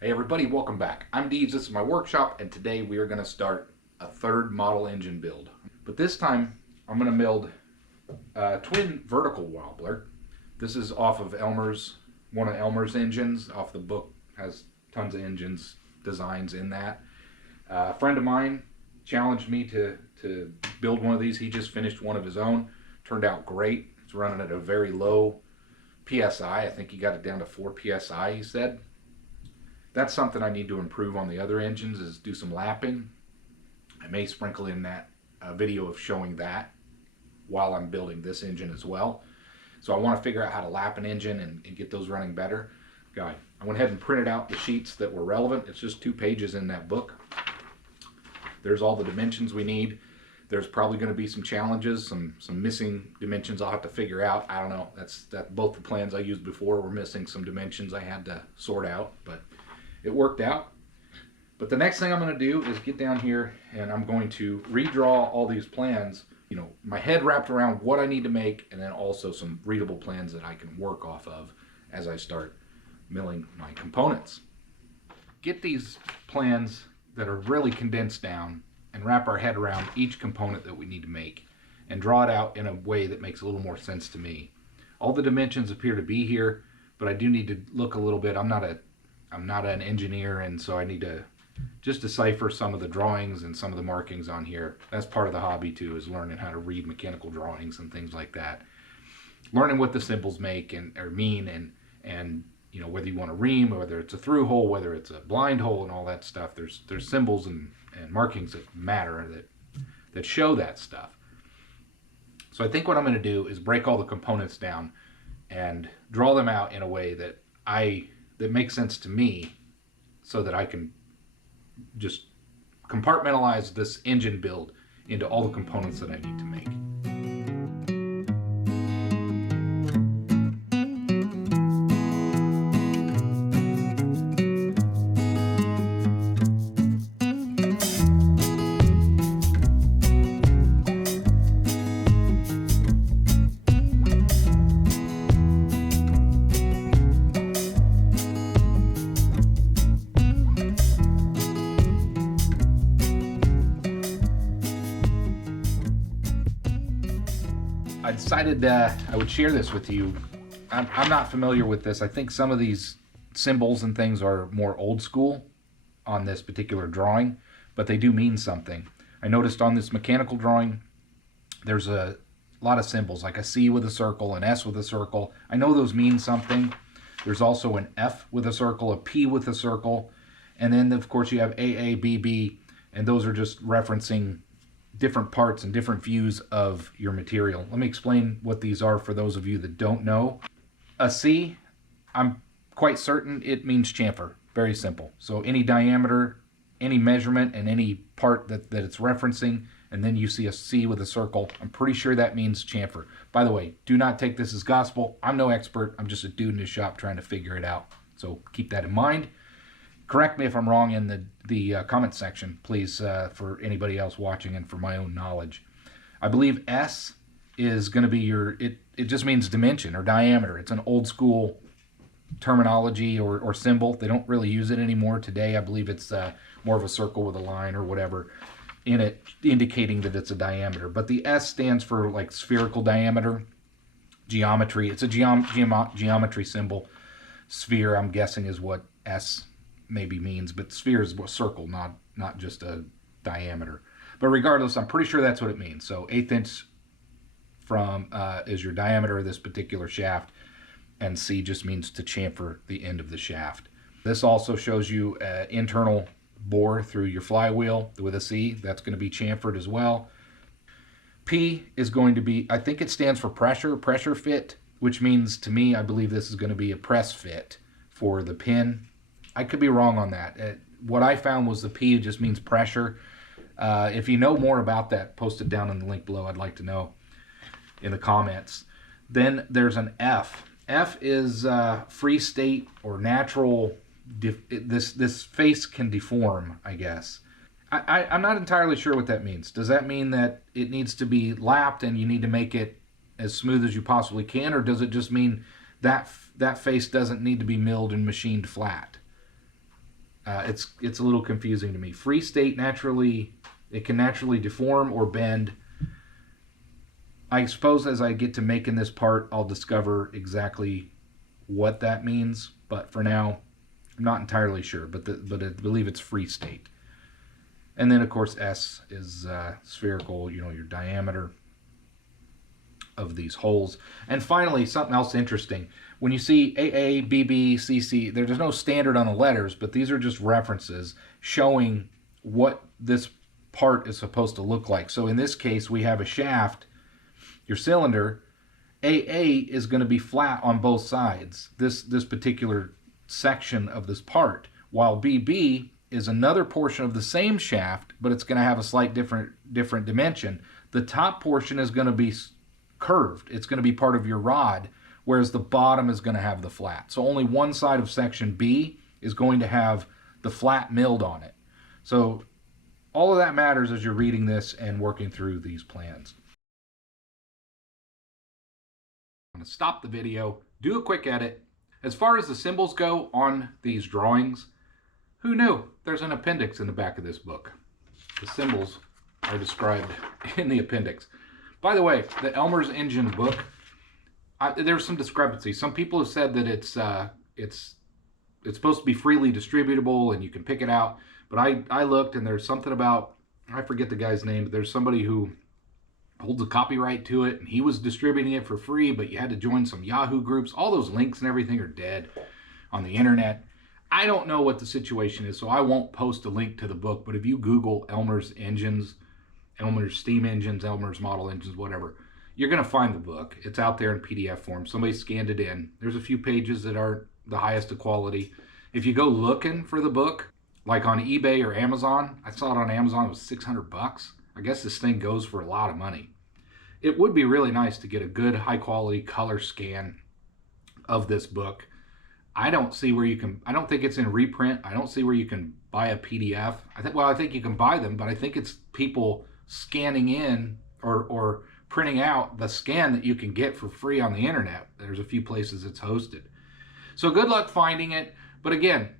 Hey everybody, welcome back. I'm Deeves, this is my workshop, and today we are going to start a third model engine build. But this time, I'm going to build a Twin Vertical Wobbler. This is off of one of Elmer's engines, off the book, has tons of engines, designs in that. A friend of mine challenged me to build one of these. He just finished one of his own. Turned out great. It's running at a very low PSI. I think he got it down to 4 PSI, he said. That's something I need to improve on the other engines, is do some lapping. I may sprinkle in that video of showing that while I'm building this engine as well. So I want to figure out how to lap an engine and get those running better. I went ahead and printed out the sheets that were relevant. It's just 2 pages in that book. There's all the dimensions we need. There's probably going to be some challenges, some missing dimensions I'll have to figure out. I don't know. That's both the plans I used before were missing some dimensions I had to sort out, but it worked out. But the next thing I'm going to do is get down here and I'm going to redraw all these plans, my head wrapped around what I need to make, and then also some readable plans that I can work off of as I start milling my components. Get these plans that are really condensed down and wrap our head around each component that we need to make and draw it out in a way that makes a little more sense to me. All the dimensions appear to be here, but I do need to look a little bit. I'm not an engineer, and so I need to just decipher some of the drawings and some of the markings on here. That's part of the hobby too, is learning how to read mechanical drawings and things like that. Learning what the symbols mean and whether you want a ream, or whether it's a through hole, whether it's a blind hole, and all that stuff. There's symbols and markings that matter, that show that stuff. So I think what I'm going to do is break all the components down and draw them out in a way that makes sense to me, so that I can just compartmentalize this engine build into all the components that I need to make. I decided I would share this with you. I'm not familiar with this. I think some of these symbols and things are more old school on this particular drawing, but they do mean something. I noticed on this mechanical drawing, there's a lot of symbols, like a C with a circle, an S with a circle. I know those mean something. There's also an F with a circle, a P with a circle, and then of course you have AA, BB, and those are just referencing different parts and different views of your material. Let me explain what these are for those of you that don't know. A C, I'm quite certain it means chamfer. Very simple. So any diameter, any measurement, and any part that it's referencing, and then you see a C with a circle, I'm pretty sure that means chamfer. By the way, do not take this as gospel. I'm no expert. I'm just a dude in his shop trying to figure it out. So keep that in mind. Correct me if I'm wrong in the comment section, please, for anybody else watching and for my own knowledge. I believe S is going to be it just means dimension or diameter. It's an old school terminology or symbol. They don't really use it anymore today. I believe it's more of a circle with a line or whatever in it, indicating that it's a diameter. But the S stands for like spherical diameter, geometry. It's a geometry symbol. Sphere, I'm guessing, is what S maybe means, but sphere is a circle, not just a diameter. But regardless, I'm pretty sure that's what it means. So 1/8 inch is your diameter of this particular shaft, and C just means to chamfer the end of the shaft. This also shows you an internal bore through your flywheel with a C. That's going to be chamfered as well. P is going to be, I think it stands for pressure fit, which means to me, I believe this is going to be a press fit for the pin. I could be wrong on that. What I found was the P just means pressure. If you know more about that, post it down in the link below. I'd like to know in the comments. Then there's an F. F is free state or natural. This face can deform, I guess. I'm not entirely sure what that means. Does that mean that it needs to be lapped and you need to make it as smooth as you possibly can, or does it just mean that face doesn't need to be milled and machined flat? It's a little confusing to me. Free state naturally, it can naturally deform or bend. I suppose as I get to making this part, I'll discover exactly what that means. But for now, I'm not entirely sure. But I believe it's free state. And then of course S is spherical. You know, your diameter of these holes. And finally, something else interesting. When you see AA, BB, CC, there's no standard on the letters, but these are just references showing what this part is supposed to look like. So in this case, we have a shaft, your cylinder. AA is going to be flat on both sides, this particular section of this part, while BB is another portion of the same shaft, but it's going to have a slight different dimension. The top portion is going to be curved. It's going to be part of your rod, whereas the bottom is going to have the flat. So only one side of section B is going to have the flat milled on it. So all of that matters as you're reading this and working through these plans. I'm going to stop the video, do a quick edit. As far as the symbols go on these drawings, who knew? There's an appendix in the back of this book. The symbols are described in the appendix. By the way, the Elmer's engine book, there's some discrepancy. Some people have said that it's supposed to be freely distributable and you can pick it out. But I looked and there's something about, I forget the guy's name, but there's somebody who holds a copyright to it and he was distributing it for free, but you had to join some Yahoo groups. All those links and everything are dead on the internet. I don't know what the situation is, so I won't post a link to the book, but if you Google Elmer's engines, Elmer's steam engines, Elmer's model engines, whatever, you're going to find the book. It's out there in PDF form. Somebody scanned it in. There's a few pages that aren't the highest of quality. If you go looking for the book, like on eBay or Amazon, I saw it on Amazon, it was $600. I guess this thing goes for a lot of money. It would be really nice to get a good high quality color scan of this book. I don't see where you can, I don't think it's in reprint. I don't see where you can buy a PDF. I think you can buy them, but I think it's people scanning in or printing out the scan that you can get for free on the internet. There's a few places it's hosted. So good luck finding it. But again,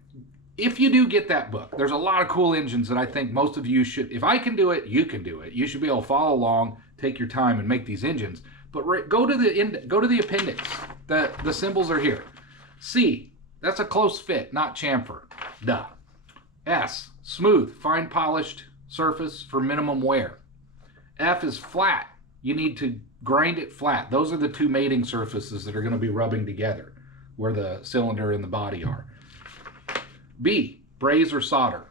if you do get that book, there's a lot of cool engines that I think most of you should, if I can do it, you can do it. You should be able to follow along, take your time and make these engines. But go to the appendix. The symbols are here. C, that's a close fit, not chamfer. Duh. S, smooth, fine polished surface for minimum wear. F is flat. You need to grind it flat. Those are the two mating surfaces that are going to be rubbing together, where the cylinder and the body are. B, braze or solder.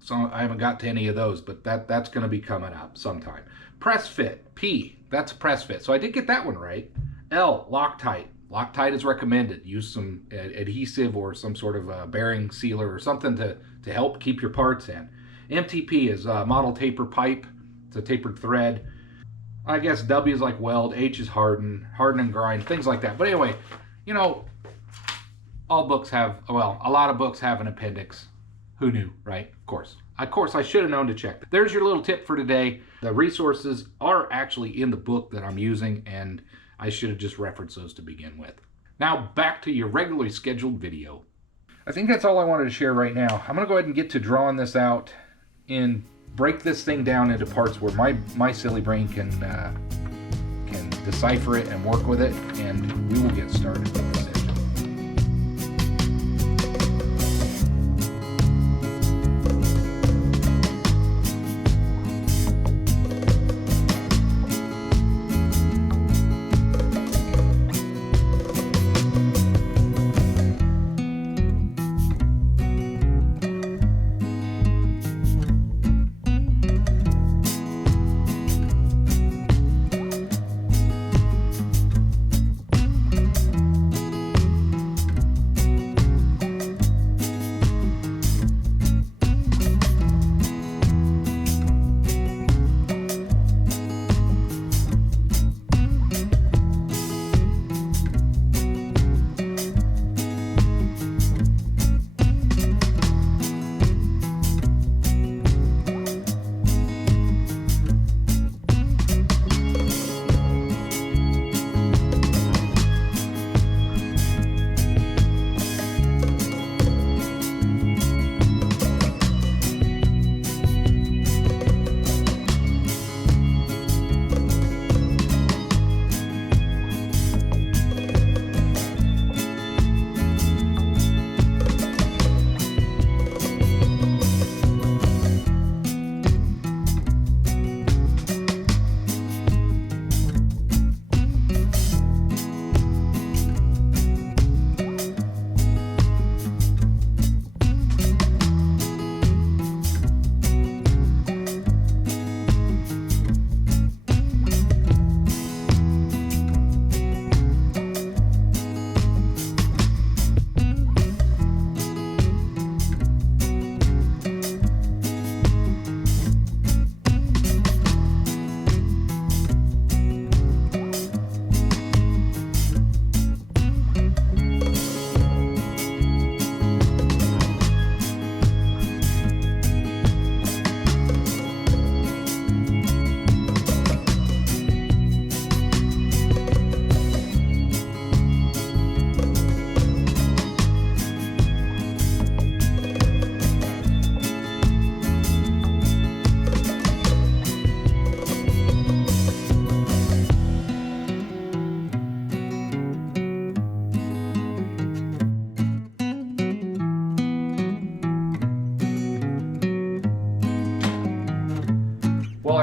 So I haven't got to any of those, but that's going to be coming up sometime. Press fit. P, that's press fit. So I did get that one right. L, Loctite. Loctite is recommended. Use some adhesive or some sort of bearing sealer or something to help keep your parts in. MTP is model taper pipe. It's a tapered thread. I guess W is like weld. H is harden and grind, things like that. But anyway, you know, all books have, well, a lot of books have an appendix. Who knew, right? Of course, I should have known to check. There's your little tip for today. The resources are actually in the book that I'm using, and I should have just referenced those to begin with. Now back to your regularly scheduled video. I think that's all I wanted to share right now. I'm going to go ahead and get to drawing this out and break this thing down into parts where my silly brain can decipher it and work with it, and we will get started.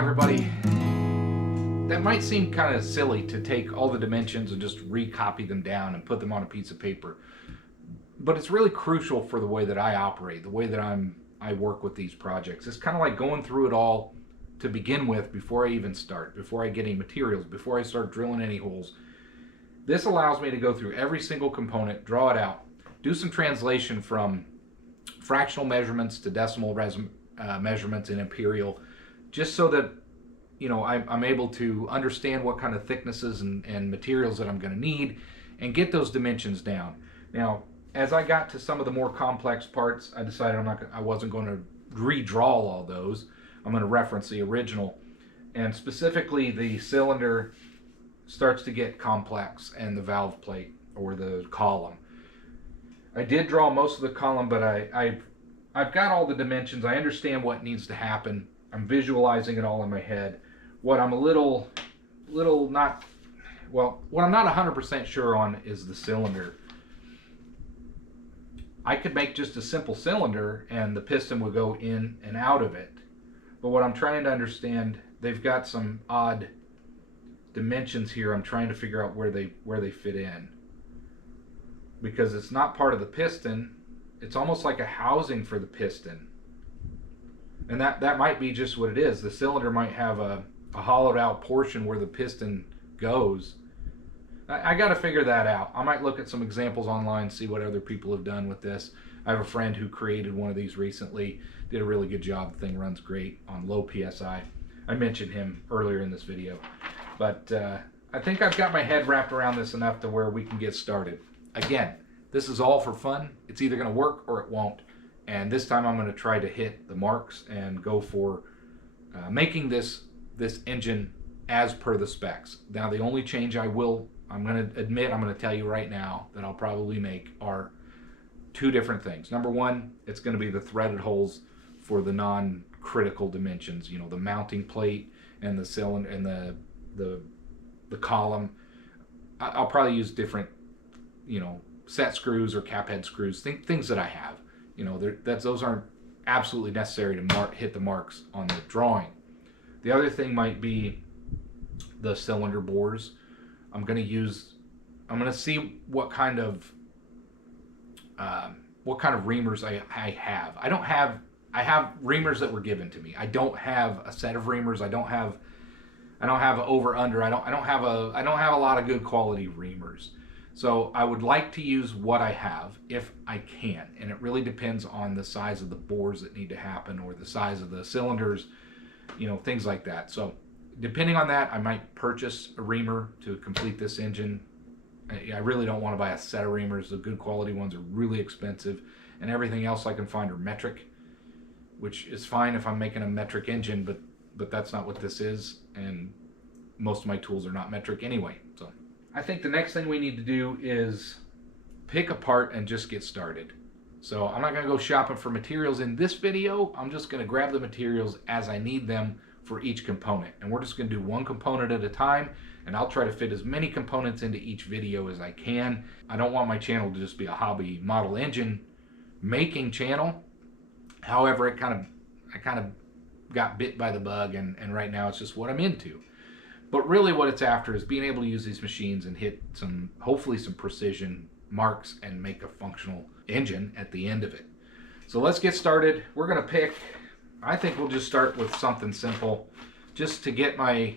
everybody. That might seem kind of silly to take all the dimensions and just recopy them down and put them on a piece of paper. But it's really crucial for the way that I operate, the way that I work with these projects. It's kind of like going through it all to begin with before I even start, before I get any materials, before I start drilling any holes. This allows me to go through every single component, draw it out, do some translation from fractional measurements to decimal measurements in imperial, just so that I'm able to understand what kind of thicknesses and materials that I'm going to need and get those dimensions down. Now, as I got to some of the more complex parts, I decided I wasn't going to redraw all those. I'm going to reference the original, and specifically the cylinder starts to get complex and the valve plate or the column. I did draw most of the column, but I've got all the dimensions. I understand what needs to happen. I'm visualizing it all in my head. What I'm what I'm not 100% sure on is the cylinder. I could make just a simple cylinder and the piston would go in and out of it. But what I'm trying to understand, they've got some odd dimensions here. I'm trying to figure out where they fit in. Because it's not part of the piston. It's almost like a housing for the piston. And that might be just what it is. The cylinder might have a hollowed out portion where the piston goes. I got to figure that out. I might look at some examples online, see what other people have done with this. I have a friend who created one of these recently, did a really good job. The thing runs great on low PSI. I mentioned him earlier in this video. But I think I've got my head wrapped around this enough to where we can get started. Again, this is all for fun. It's either going to work or it won't. And this time I'm going to try to hit the marks and go for making this engine as per the specs. Now, the only change I'm going to tell you right now that I'll probably make are two different things. Number one, it's going to be the threaded holes for the non-critical dimensions. The mounting plate and the cylinder and the column. I'll probably use different, set screws or cap head screws, things that I have. Those aren't absolutely necessary to hit the marks on the drawing. The other thing might be the cylinder bores. I'm going to see what kind of reamers I have. I have reamers that were given to me. I don't have a set of reamers. I don't have over under. I don't have a lot of good quality reamers. So I would like to use what I have if I can, and it really depends on the size of the bores that need to happen or the size of the cylinders, things like that. So depending on that, I might purchase a reamer to complete this engine. I really don't want to buy a set of reamers. The good quality ones are really expensive, and everything else I can find are metric, which is fine if I'm making a metric engine, but that's not what this is, and most of my tools are not metric anyway. So I think the next thing we need to do is pick apart and just get started. So I'm not going to go shopping for materials in this video. I'm just going to grab the materials as I need them for each component. And we're just going to do one component at a time, and I'll try to fit as many components into each video as I can. I don't want my channel to just be a hobby model engine making channel. However, I kind of got bit by the bug, and right now it's just what I'm into. But really what it's after is being able to use these machines and hit hopefully some precision marks and make a functional engine at the end of it. So let's get started. We're going to pick, I think we'll just start with something simple just to get my,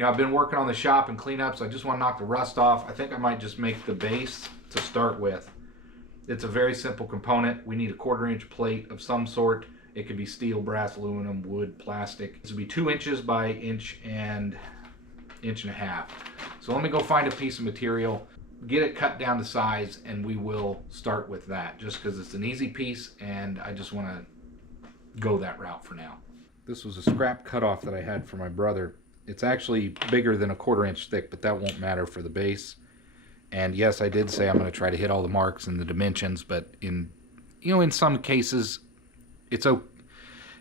I've been working on the shop and cleanups. I just want to knock the rust off. I think I might just make the base to start with. It's a very simple component. We need a 1/4 inch plate of some sort. It could be steel, brass, aluminum, wood, plastic. This would be 2 inches by inch and 1.5 inches. So let me go find a piece of material, get it cut down to size, and we will start with that just because it's an easy piece and I just want to go that route for now. This was a scrap cutoff that I had for my brother. It's actually bigger than a 1/4 inch thick, but that won't matter for the base. And yes, I did say I'm going to try to hit all the marks and the dimensions, but in some cases it's okay.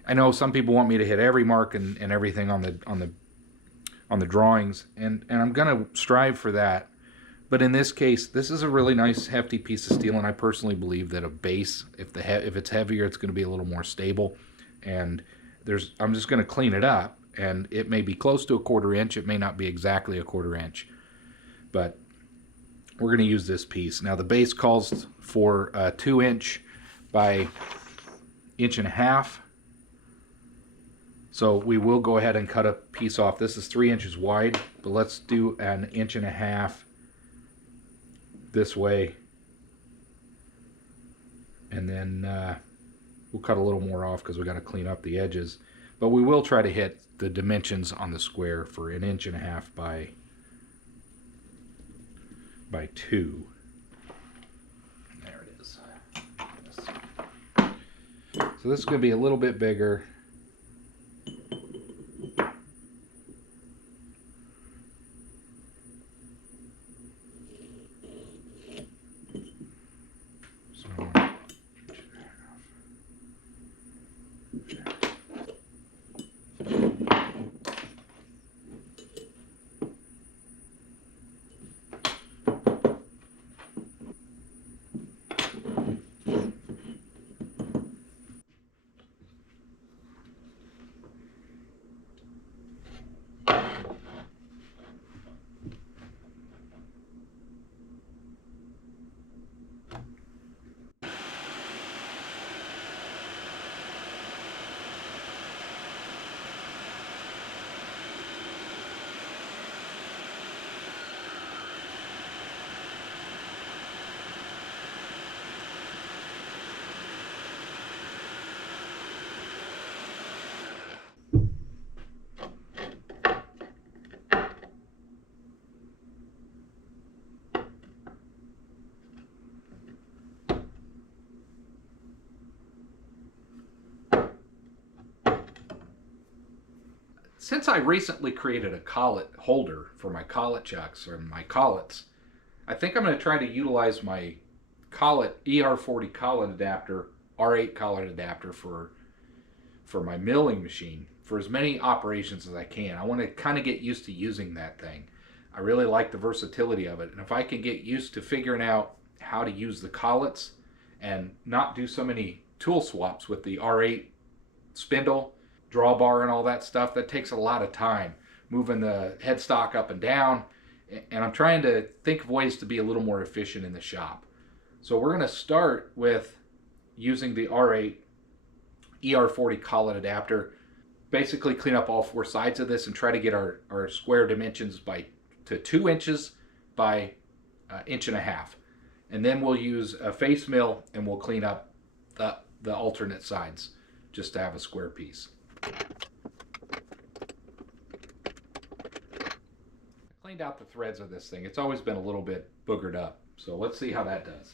I know some people want me to hit every mark and everything on the drawings, and I'm going to strive for that. But in this case, this is a really nice hefty piece of steel, and I personally believe that a base, if it's heavier, it's going to be a little more stable. And I'm just going to clean it up and it may be close to a 1/4 inch. It may not be exactly a 1/4 inch, but we're going to use this piece. Now the base calls for 2 inch by 1.5 inch. So we will go ahead and cut a piece off. This is 3 inches wide, but let's do 1.5 inch this way. And then we'll cut a little more off because we got to clean up the edges. But we will try to hit the dimensions on the square for 1.5 inch by 2. There it is. So this is going to be a little bit bigger. Since I recently created a collet holder for my collet chucks or my collets, I think I'm going to try to utilize my collet ER40 collet adapter, R8 collet adapter for my milling machine for as many operations as I can. I want to kind of get used to using that thing. I really like the versatility of it, and if I can get used to figuring out how to use the collets and not do so many tool swaps with the R8 spindle, drawbar and all that stuff, that takes a lot of time moving the headstock up and down, and I'm trying to think of ways to be a little more efficient in the shop. So we're going to start with using the R8 ER40 collet adapter, basically clean up all 4 sides of this and try to get our square dimensions to 2 inches by 1.5 inches. And then we'll use a face mill and we'll clean up the alternate sides just to have a square piece. I cleaned out the threads of this thing. It's always been a little bit boogered up. So let's see how that does.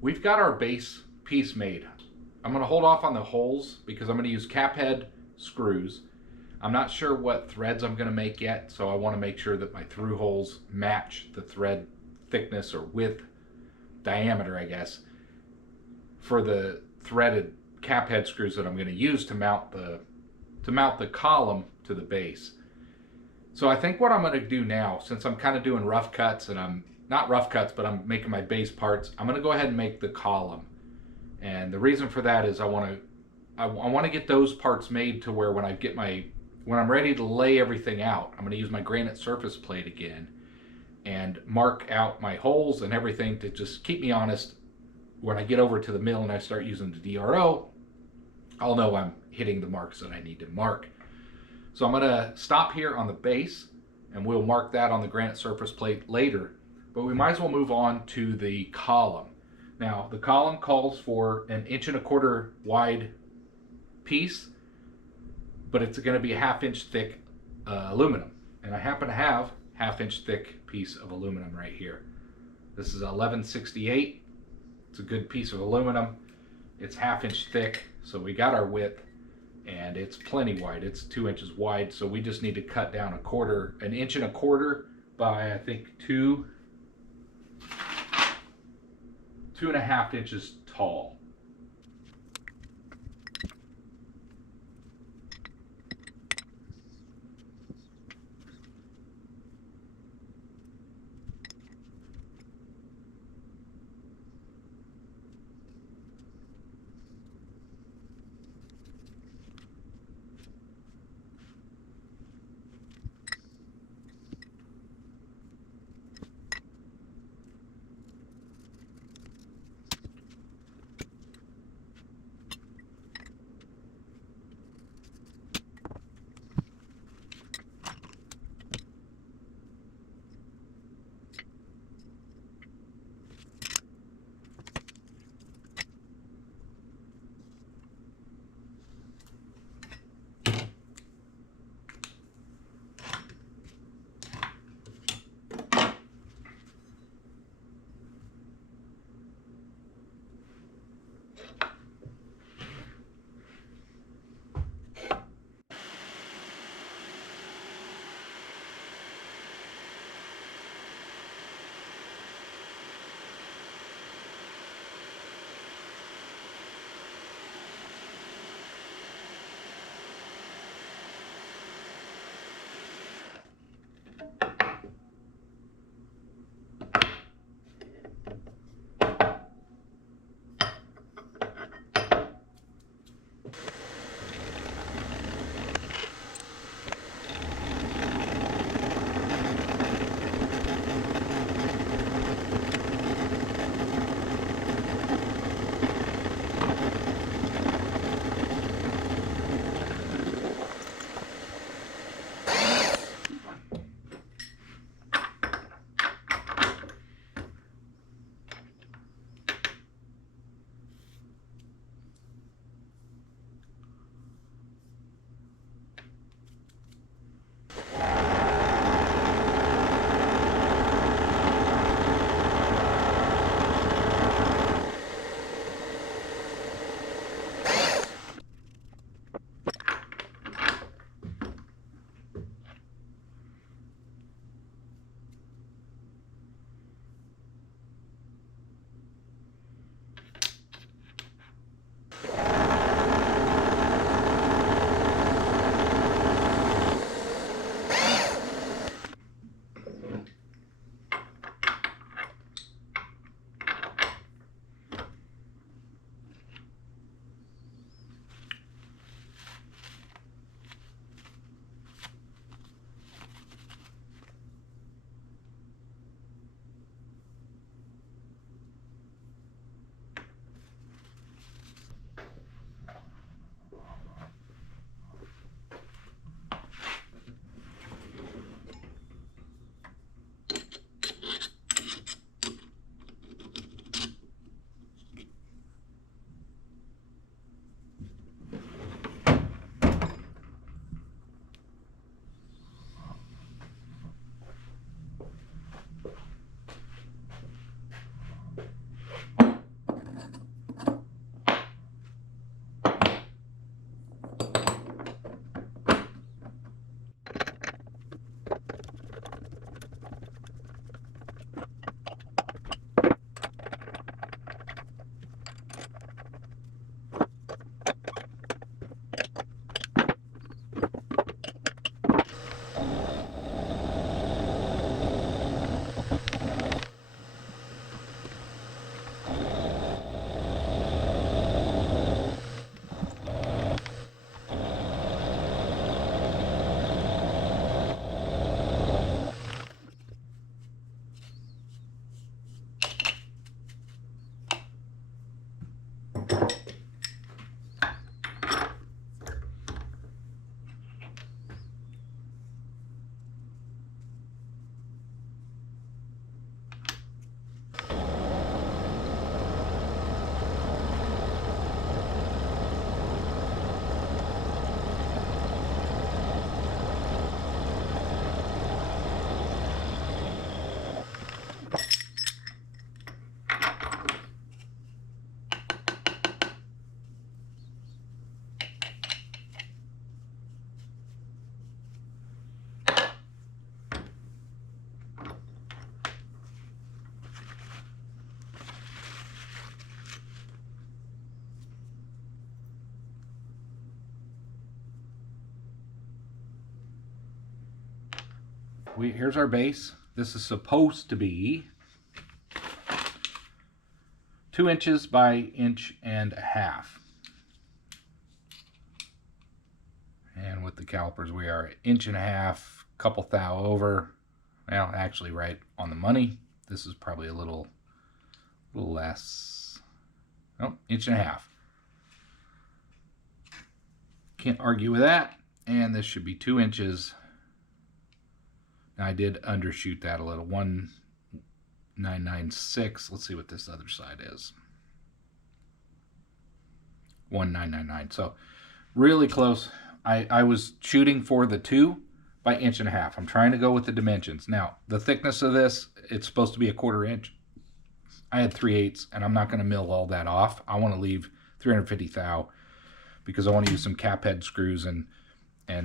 we've got our base piece made. I'm going to hold off on the holes because I'm going to use cap head screws. I'm not sure what threads I'm going to make yet, so I want to make sure that my through holes match the thread thickness or width, diameter I guess, for the threaded cap head screws that I'm going to use to mount the column to the base. So I think what I'm going to do now, since I'm kind of doing rough cuts, and I'm not rough cuts, but I'm making my base parts, I'm going to go ahead and make the column. And the reason for that is I want to get those parts made to where when I'm ready to lay everything out, I'm going to use my granite surface plate again and mark out my holes and everything to just keep me honest. When I get over to the mill and I start using the DRO, I'll know I'm hitting the marks that I need to mark. So I'm going to stop here on the base, and we'll mark that on the granite surface plate later. But we might as well move on to the column. Now, the column calls for an 1.25 inch wide piece, but it's going to be a 1/2 inch thick aluminum. And I happen to have 1/2 inch thick piece of aluminum right here. This is 1168. It's a good piece of aluminum. It's 1/2 inch thick, so we got our width. And it's plenty wide. It's 2 inches wide, so we just need to cut down 1.25 inches by I think 2.5 inches tall. here's our base. This is supposed to be 2 inches by 1.5 inches. And with the calipers, we are 1.5 inches, couple thou over. Well, actually right on the money. This is probably a little less. Oh, 1.5 inches. Can't argue with that. And this should be 2 inches. Now I did undershoot that a little. 1,996. Let's see what this other side is. 1,999. So really close. I was shooting for the 2 by 1.5 inches. I'm trying to go with the dimensions. Now, the thickness of this, it's supposed to be 1/4 inch. I had 3/8, and I'm not going to mill all that off. I want to leave 350 thou because I want to use some cap head screws, and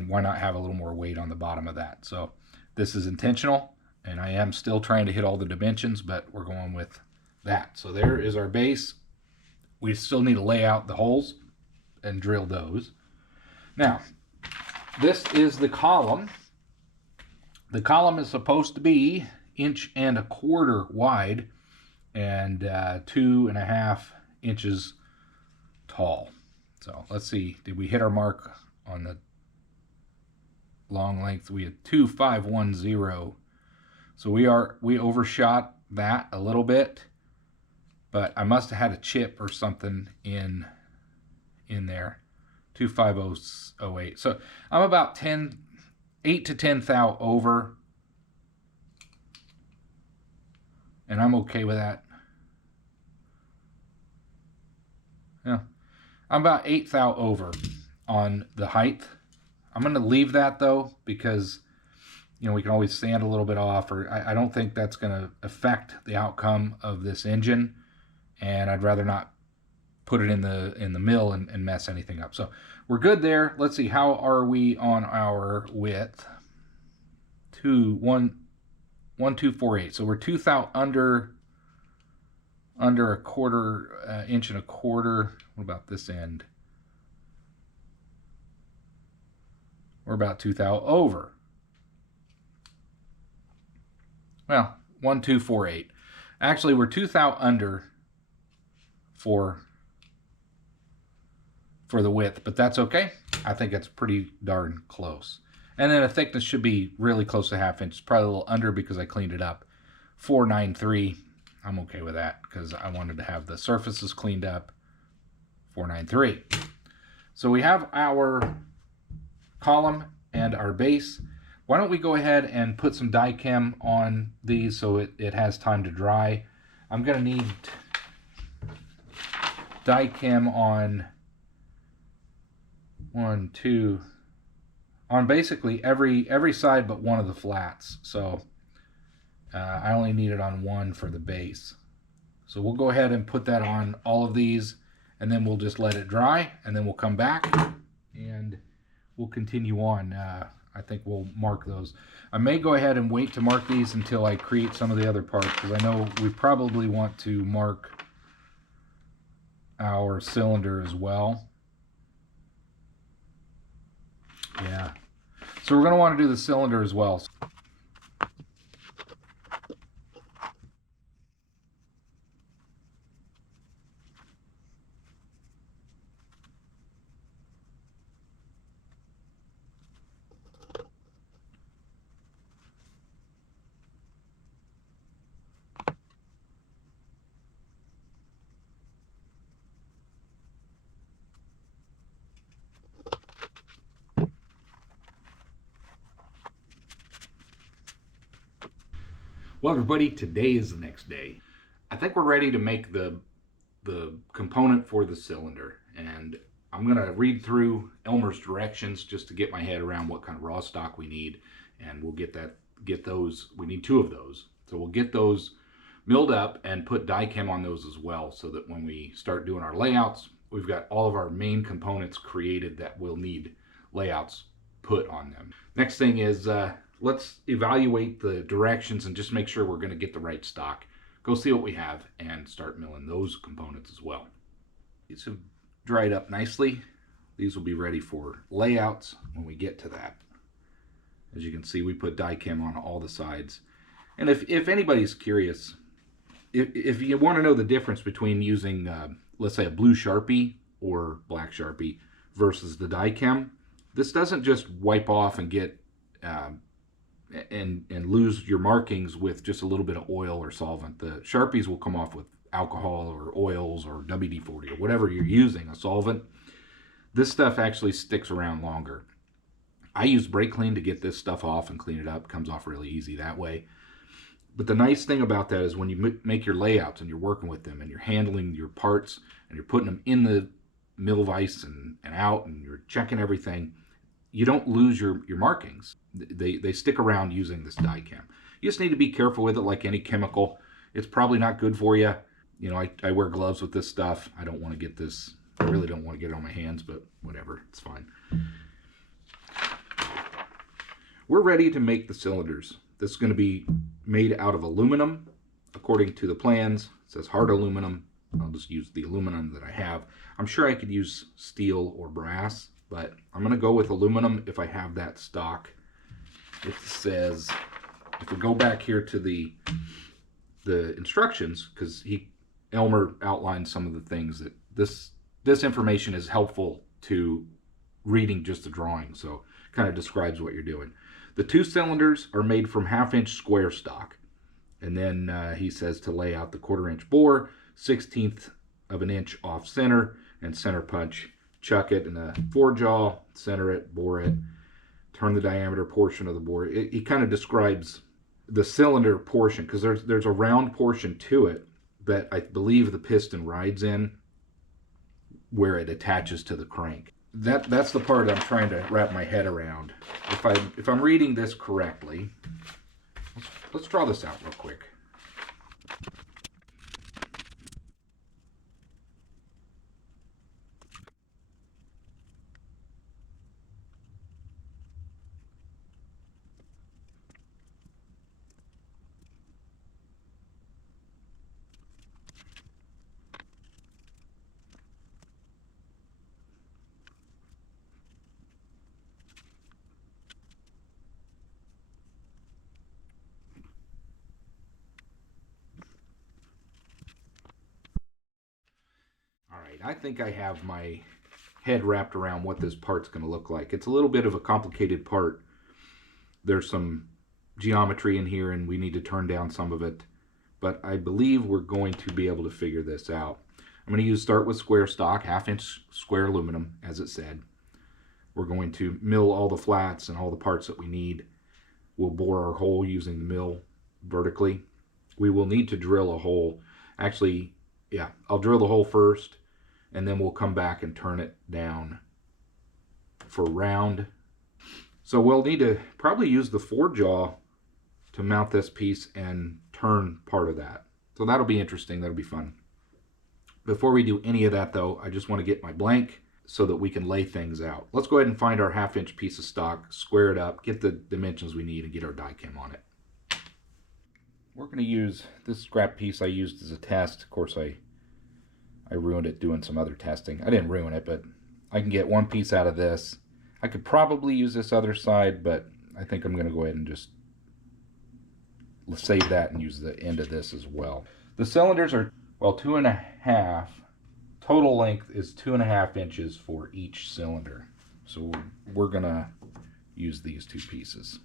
why not have a little more weight on the bottom of that. So this is intentional, and I am still trying to hit all the dimensions, but we're going with that. So there is our base. We still need to lay out the holes and drill those. Now, this is the column. The column is supposed to be 1.25 inches wide and 2.5 inches tall. So let's see, did we hit our mark on the long length? We had 2,510. So we overshot that a little bit, but I must have had a chip or something in there. 25008. So I'm about 8 to 10 thou over, and I'm okay with that. Yeah, I'm about 8 thou over on the height. I'm going to leave that though, because we can always sand a little bit off, or I don't think that's going to affect the outcome of this engine, and I'd rather not put it in the mill and mess anything up. So we're good there. Let's see, how are we on our width? 1,248. So we're 2 thou under 1/4 inch and 1/4. What about this end? We're about 2 thou over. Well, 1,248. Actually, we're 2 thou under for the width, but that's okay. I think it's pretty darn close. And then the thickness should be really close to 1/2 inch. Probably a little under because I cleaned it up. 493. I'm okay with that because I wanted to have the surfaces cleaned up. 493. So we have our column and our base. Why don't we go ahead and put some die chem on these so it has time to dry. I'm going to need die chem on on basically every side but one of the flats. So I only need it on one for the base. So we'll go ahead and put that on all of these, and then we'll just let it dry, and then we'll come back and we'll continue on. I think we'll mark those. I may go ahead and wait to mark these until I create some of the other parts, because I know we probably want to mark our cylinder as well. Yeah. So we're going to want to do the cylinder as well. Well, everybody, today is the next day. I think we're ready to make the component for the cylinder, and I'm going to read through Elmer's directions just to get my head around what kind of raw stock we need, and we'll get those. We need 2 of those, so we'll get those milled up and put die chem on those as well, so that when we start doing our layouts, we've got all of our main components created that will need layouts put on them. Next thing is let's evaluate the directions and just make sure we're going to get the right stock. Go see what we have and start milling those components as well. These have dried up nicely. These will be ready for layouts when we get to that. As you can see, we put die chem on all the sides. And if anybody's curious, if you want to know the difference between using, let's say, a blue Sharpie or black Sharpie versus the die chem, this doesn't just wipe off and get and lose your markings with just a little bit of oil or solvent. The Sharpies will come off with alcohol or oils or WD-40 or whatever you're using, a solvent. This stuff actually sticks around longer. I use brake clean to get this stuff off and clean it up. It comes off really easy that way. But the nice thing about that is when you make your layouts and you're working with them and you're handling your parts and you're putting them in the mill vise and out and you're checking everything, you don't lose your markings. They stick around using this die chem. You just need to be careful with it like any chemical. It's probably not good for you. You know, I wear gloves with this stuff. I don't want to get this. I really don't want to get it on my hands, but whatever. It's fine. We're ready to make the cylinders. This is going to be made out of aluminum. According to the plans, it says hard aluminum. I'll just use the aluminum that I have. I'm sure I could use steel or brass, but I'm going to go with aluminum if I have that stock. It says, if we go back here to the instructions, because Elmer outlined some of the things that this information is helpful to reading just the drawing, so it kind of describes what you're doing. The two cylinders are made from 1/2 inch square stock, and then he says to lay out the 1/4 inch bore, 1/16 of an inch off center, and center punch. Chuck it in a 4-jaw, center it, bore it, turn the diameter portion of the bore. He kind of describes the cylinder portion, because there's a round portion to it that I believe the piston rides in, where it attaches to the crank. That's the part I'm trying to wrap my head around. If I'm reading this correctly, let's draw this out real quick. I think I have my head wrapped around what this part's going to look like. It's a little bit of a complicated part. There's some geometry in here and we need to turn down some of it, but I believe we're going to be able to figure this out. I'm going to start with square stock, 1/2 inch square aluminum, as it said. We're going to mill all the flats and all the parts that we need. We'll bore our hole using the mill vertically. We will need to drill a hole. Actually, yeah, I'll drill the hole first, and then we'll come back and turn it down for round. So we'll need to probably use the 4-jaw to mount this piece and turn part of that. So that'll be interesting, that'll be fun. Before we do any of that though, I just want to get my blank so that we can lay things out. Let's go ahead and find our 1/2 inch piece of stock, square it up, get the dimensions we need, and get our die chem on it. We're going to use this scrap piece I used as a test. Of course, I ruined it doing some other testing. I didn't ruin it, but I can get one piece out of this. I could probably use this other side, but I think I'm going to go ahead and just save that and use the end of this as well. The cylinders are, well, 2.5. Total length is 2.5 inches for each cylinder. So we're going to use these two pieces.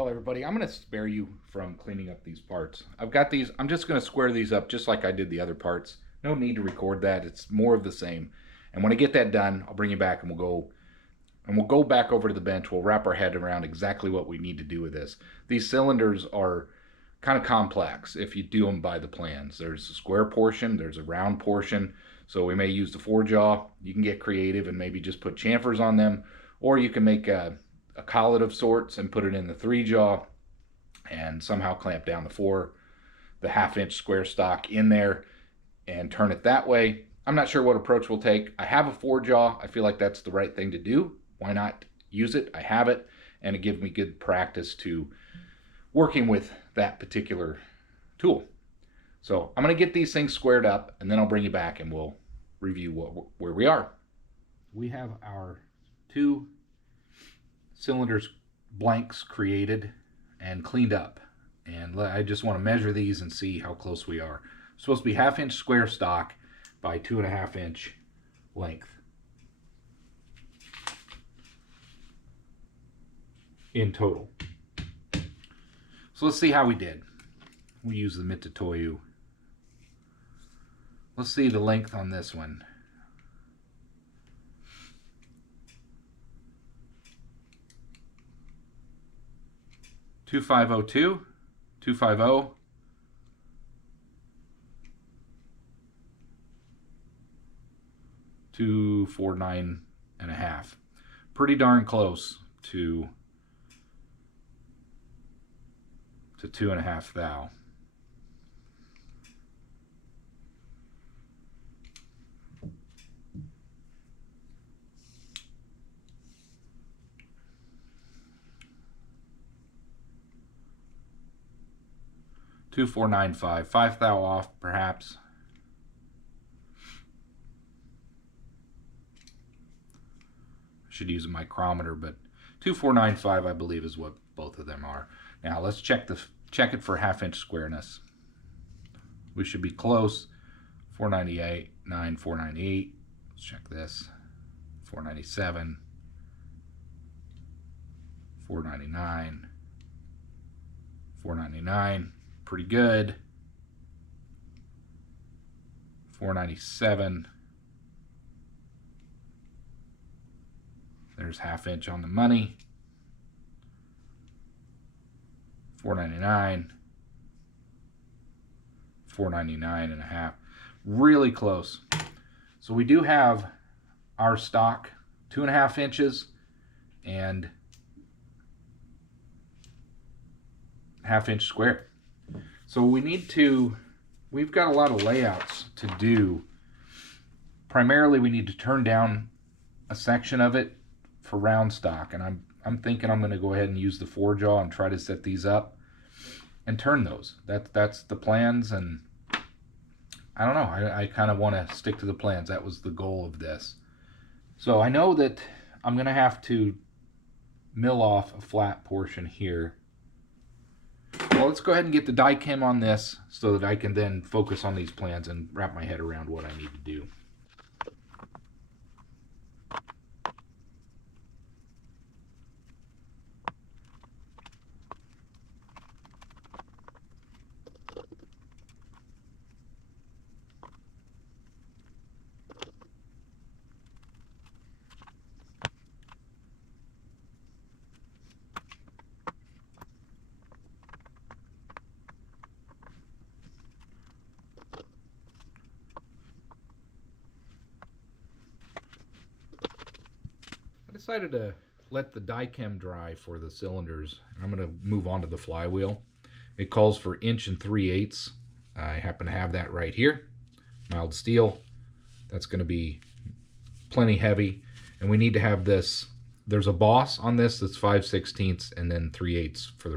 Well, everybody, I'm going to spare you from cleaning up these parts. I've got these, I'm just going to square these up just like I did the other parts. No need to record that. It's more of the same. And when I get that done, I'll bring you back and we'll go back over to the bench. We'll wrap our head around exactly what we need to do with this. These cylinders are kind of complex if you do them by the plans. There's a square portion, there's a round portion. So we may use the 4-jaw. You can get creative and maybe just put chamfers on them, or you can make a collet of sorts and put it in the 3-jaw and somehow clamp down the 1/2-inch square stock in there and turn it that way. I'm not sure what approach we'll take. I have a 4-jaw. I feel like that's the right thing to do. Why not use it? I have it, and it gives me good practice to working with that particular tool. So I'm going to get these things squared up, and then I'll bring you back and we'll review where we are. We have our 2 cylinders blanks created and cleaned up, and I just want to measure these and see how close we are. It's supposed to be 1/2-inch square stock by 2.5-inch length in total. So let's see how we did. We use the Mitutoyo. Let's see the length on this one. 2502, 250, 249.5. Pretty darn close to 2.5 thou. $2,495, 5 thou off perhaps. I should use a micrometer, but 2,495 I believe is what both of them are. Now let's check it for 1/2-inch squareness. We should be close. 498, 9, 498. Let's check this. 497, 499, 499. Pretty good. 497. There's 1/2 inch on the money. 499. 499.5. Really close. So we do have our stock 2.5 inches and 1/2-inch square. So we've got a lot of layouts to do. Primarily we need to turn down a section of it for round stock, and I'm thinking I'm going to go ahead and use the 4-jaw and try to set these up and turn those. That's the plans, and I don't know, I kind of want to stick to the plans. That was the goal of this. So I know that I'm going to have to mill off a flat portion here. Well, let's go ahead and get the die cam on this so that I can then focus on these plans and wrap my head around what I need to do. I decided to let the die chem dry for the cylinders. I'm going to move on to the flywheel. It calls for 1 3/8. I happen to have that right here. Mild steel. That's going to be plenty heavy. And we need to have this. There's a boss on this that's 5/16 and then 3/8 for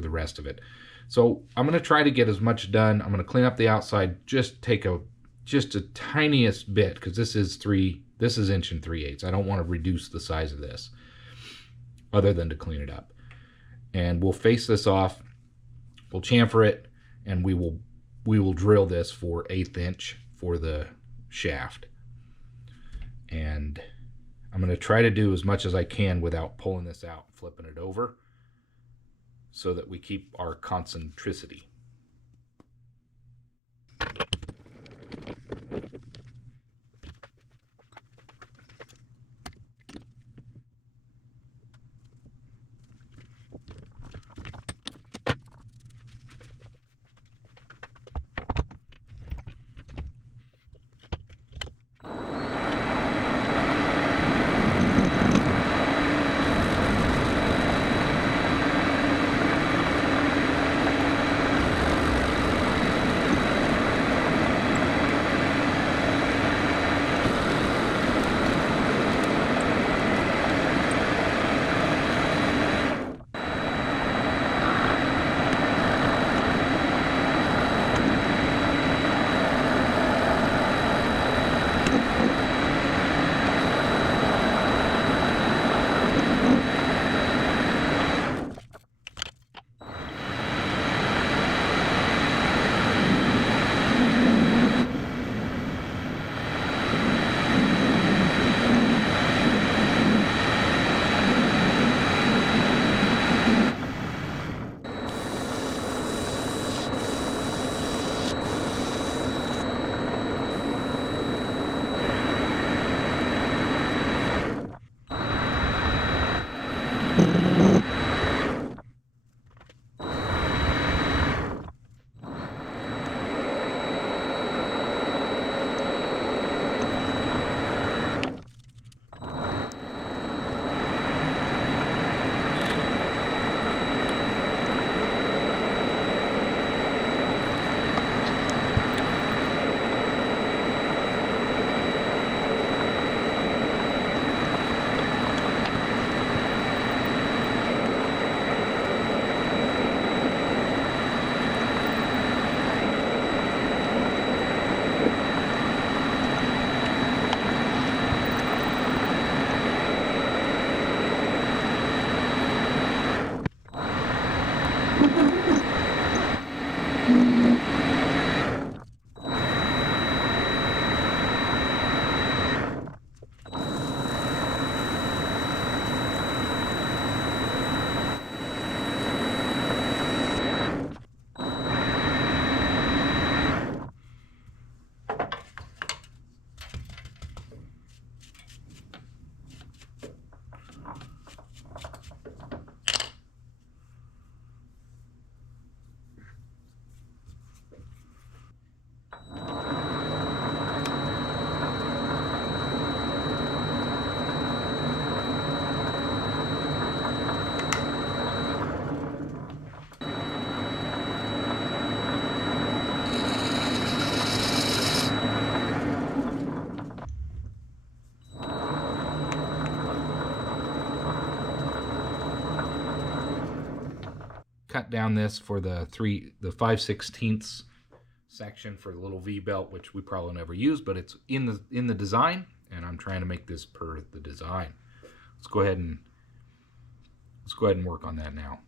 the rest of it. So I'm going to try to get as much done. I'm going to clean up the outside. Just take just a tiniest bit, because this is 1 3/8. I don't want to reduce the size of this other than to clean it up. And we'll face this off, we'll chamfer it, and we will drill this for 1/8 inch for the shaft. And I'm going to try to do as much as I can without pulling this out and flipping it over. so that we keep our concentricity. Cut down this for the 5/16 section for the little V belt, which we probably never use, but it's in the design, and I'm trying to make this per the design. Let's go ahead and work on that now.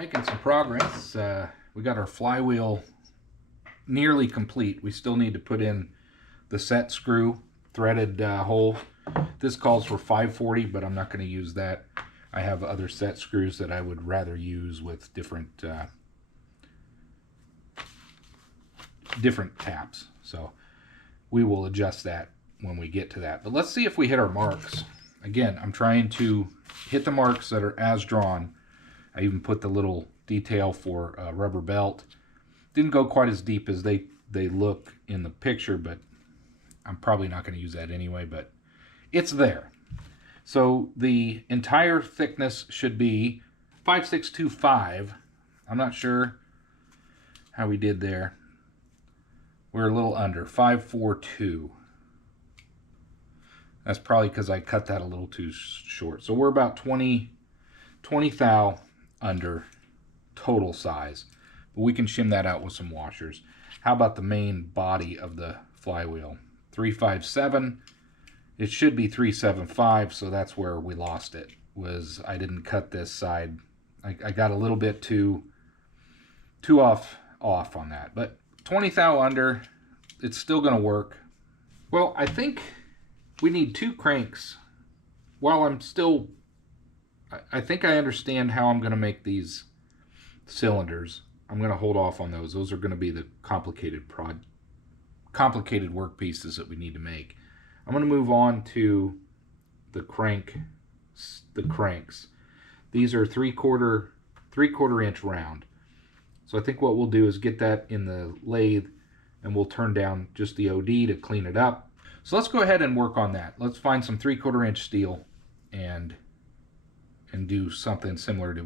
making some progress. We got our flywheel nearly complete. We still need to put in the set screw threaded hole. This calls for 540, but I'm not going to use that. I have other set screws that I would rather use with different taps. So we will adjust that when we get to that. But let's see if we hit our marks. Again, I'm trying to hit the marks that are as drawn. I even put the little detail for a rubber belt. Didn't go quite as deep as they look in the picture, but I'm probably not going to use that anyway, but it's there. So the entire thickness should be 5625. I'm not sure how we did there. We're a little under 542. That's probably because I cut that a little too short. So we're about 20 thou under total size. But we can shim that out with some washers. How about the main body of the flywheel? 357. It should be 375, so that's where we lost it. Was I didn't cut this side. I got a little bit too off on that. But 20 thou under, it's still going to work. Well, I think we need 2 cranks. While I'm still, I think I understand how I'm going to make these cylinders. I'm going to hold off on those. Those are going to be the complicated work pieces that we need to make. I'm going to move on to the cranks. These are 3/4 inch round. So I think what we'll do is get that in the lathe, and we'll turn down just the OD to clean it up. So let's go ahead and work on that. Let's find some 3/4 inch steel and do something similar to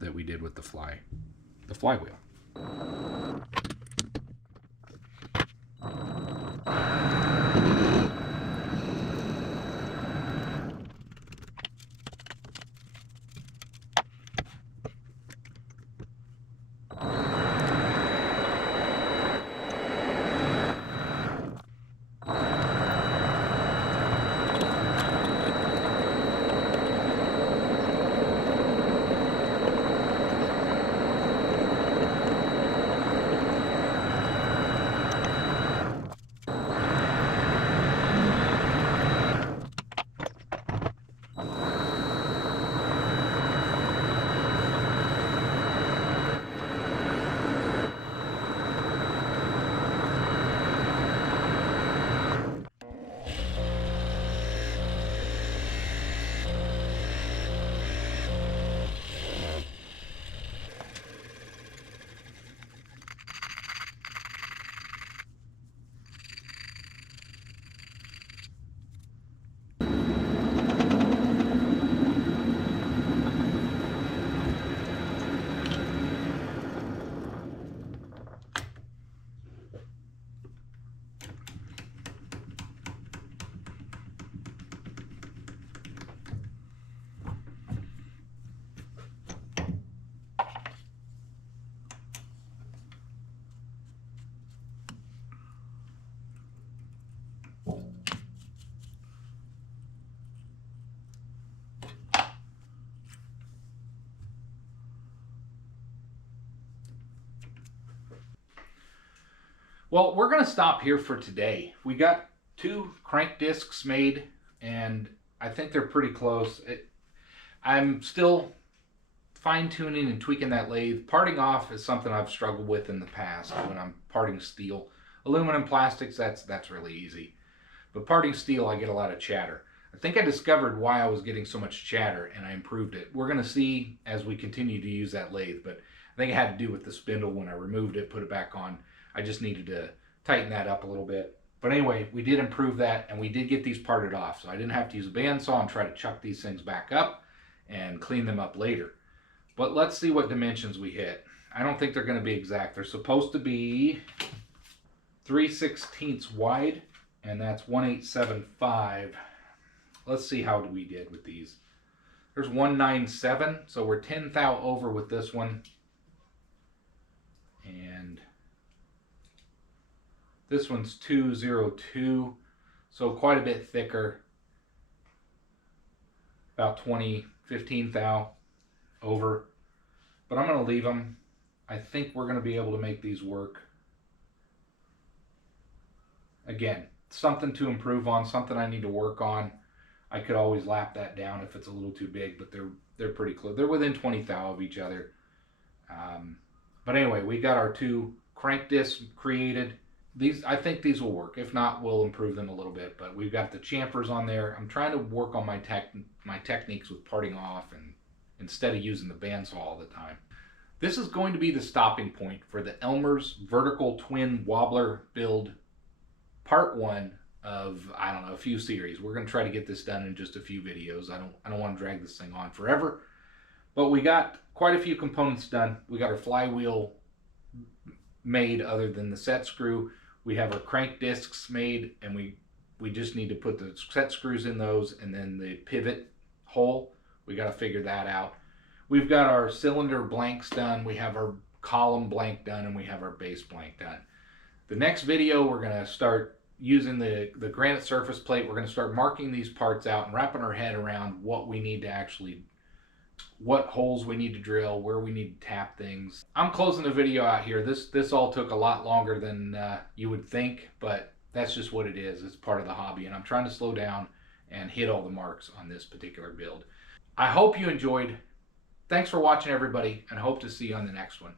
that we did with the flywheel. Well, we're going to stop here for today. We got 2 crank discs made, and I think they're pretty close. I'm still fine-tuning and tweaking that lathe. Parting off is something I've struggled with in the past when I'm parting steel. Aluminum, plastics, that's really easy. But parting steel, I get a lot of chatter. I think I discovered why I was getting so much chatter, and I improved it. We're going to see as we continue to use that lathe, but I think it had to do with the spindle. When I removed it, put it back on, I just needed to tighten that up a little bit. But anyway, we did improve that, and we did get these parted off. So I didn't have to use a bandsaw and try to chuck these things back up and clean them up later. But let's see what dimensions we hit. I don't think they're going to be exact. They're supposed to be 3/16 wide, and that's 1/875. Let's see how we did with these. There's 197, so we're 10 thou over with this one. And this one's 202, so quite a bit thicker. About 15 thou over. but I'm going to leave them. I think we're going to be able to make these work. Again, something to improve on, something I need to work on. I could always lap that down if it's a little too big, but they're pretty close. They're within 20 thou of each other. But anyway, we got our 2 crank discs created. These, I think these will work. If not, we'll improve them a little bit. But we've got the chamfers on there. I'm trying to work on my techniques with parting off, and instead of using the bandsaw all the time. This is going to be the stopping point for the Elmer's Vertical Twin Wobbler build, part 1 of, I don't know, a few series. We're going to try to get this done in just a few videos. I don't want to drag this thing on forever. But we got quite a few components done. We got our flywheel made other than the set screw. We have our crank discs made, and we just need to put the set screws in those, and then the pivot hole. We got to figure that out. We've got our cylinder blanks done. We have our column blank done, and we have our base blank done. The next video, we're going to start using the granite surface plate. We're going to start marking these parts out and wrapping our head around what we need to actually, what holes we need to drill, where we need to tap things. I'm closing the video out here. This all took a lot longer than you would think, but that's just what it is. It's part of the hobby, and I'm trying to slow down and hit all the marks on this particular build. I hope you enjoyed. Thanks for watching, everybody, and hope to see you on the next one.